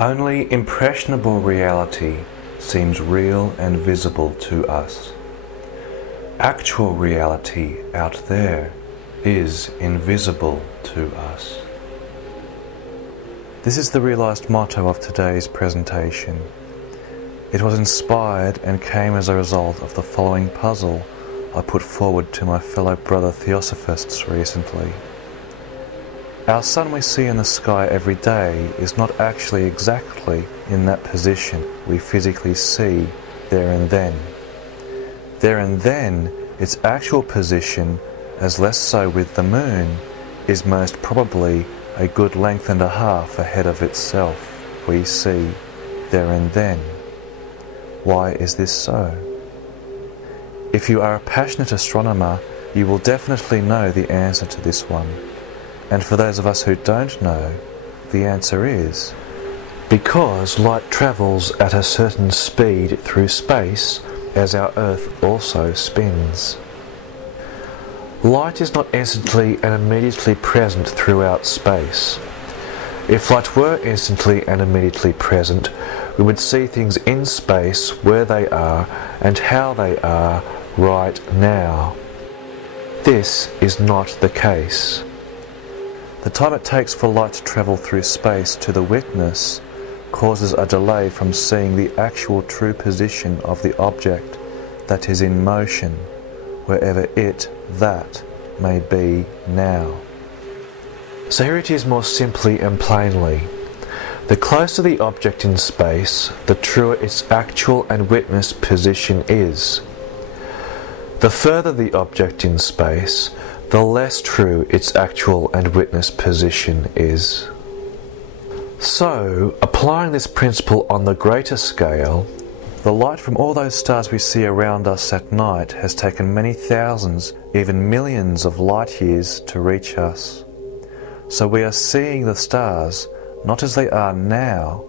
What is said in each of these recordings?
Only impressionable reality seems real and visible to us. Actual reality out there is invisible to us. This is the realized motto of today's presentation. It was inspired and came as a result of the following puzzle I put forward to my fellow brother Theosophists recently. Our sun we see in the sky every day is not actually exactly in that position we physically see there and then. There and then, its actual position, as less so with the moon, is most probably a good length and a half ahead of itself, we see there and then. Why is this so? If you are a passionate astronomer, you will definitely know the answer to this one. And for those of us who don't know, the answer is because light travels at a certain speed through space as our Earth also spins. Light is not instantly and immediately present throughout space. If light were instantly and immediately present, we would see things in space where they are and how they are right now. This is not the case. The time it takes for light to travel through space to the witness causes a delay from seeing the actual true position of the object that is in motion, wherever that may be now. So here it is more simply and plainly. The closer the object in space, the truer its actual and witness position is. The further the object in space, the less true its actual and witness position is. So, applying this principle on the greater scale, the light from all those stars we see around us at night has taken many thousands, even millions of light years to reach us. So we are seeing the stars not as they are now,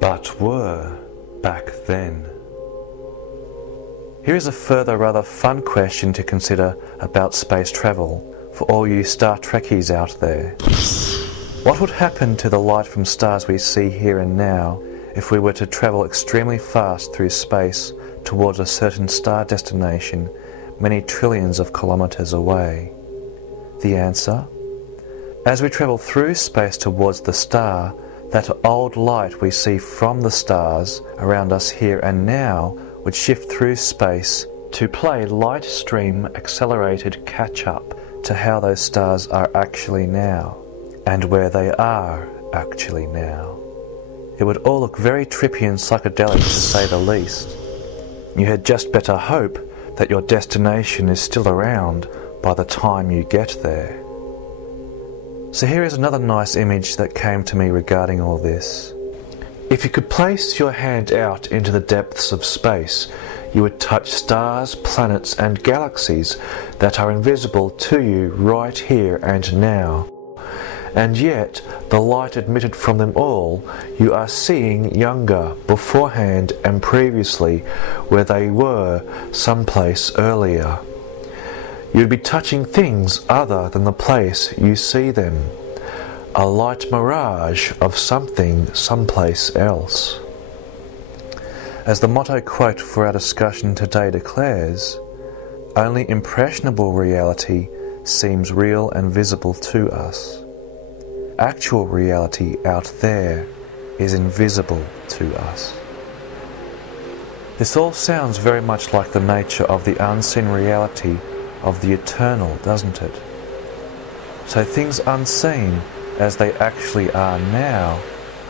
but were back then. Here is a further rather fun question to consider about space travel for all you Star Trekkies out there. What would happen to the light from stars we see here and now if we were to travel extremely fast through space towards a certain star destination many trillions of kilometers away? The answer? As we travel through space towards the star, that old light we see from the stars around us here and now would shift through space to play light stream accelerated catch-up to how those stars are actually now, and where they are actually now. It would all look very trippy and psychedelic, to say the least. You had just better hope that your destination is still around by the time you get there. So here is another nice image that came to me regarding all this. If you could place your hand out into the depths of space, you would touch stars, planets and galaxies that are invisible to you right here and now. And yet, the light emitted from them all, you are seeing younger, beforehand and previously, where they were someplace earlier. You'd be touching things other than the place you see them. A light mirage of something someplace else. As the motto quote for our discussion today declares, only impressionable reality seems real and visible to us. Actual reality out there is invisible to us. This all sounds very much like the nature of the unseen reality of the eternal, doesn't it? So things unseen as they actually are now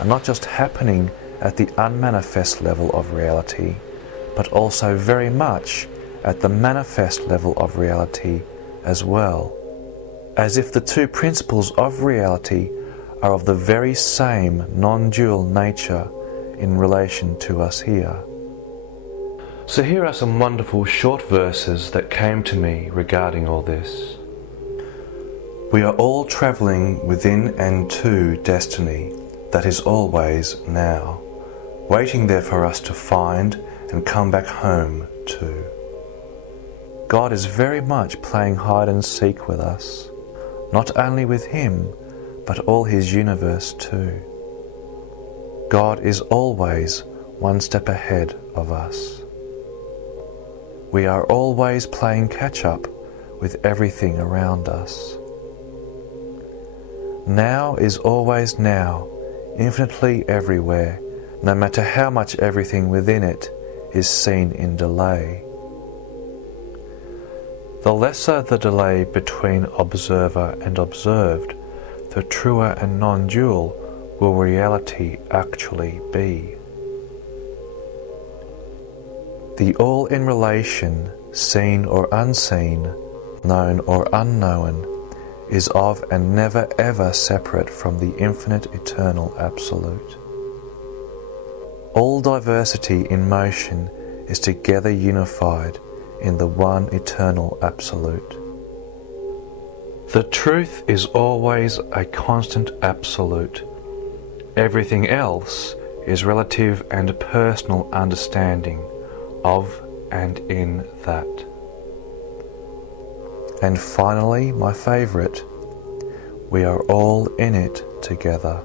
are not just happening at the unmanifest level of reality, but also very much at the manifest level of reality as well, as if the two principles of reality are of the very same non-dual nature in relation to us here. So here are some wonderful short verses that came to me regarding all this. We are all travelling within and to destiny that is always now, waiting there for us to find and come back home to. God is very much playing hide and seek with us, not only with Him, but all His universe too. God is always one step ahead of us. We are always playing catch-up with everything around us. Now is always now, infinitely everywhere, no matter how much everything within it is seen in delay. The lesser the delay between observer and observed, the truer and non-dual will reality actually be. The all in relation, seen or unseen, known or unknown, is of and never ever separate from the infinite eternal absolute. All diversity in motion is together unified in the one eternal absolute. The truth is always a constant absolute. Everything else is relative and personal understanding of and in that. And finally, my favourite, we are all in it together.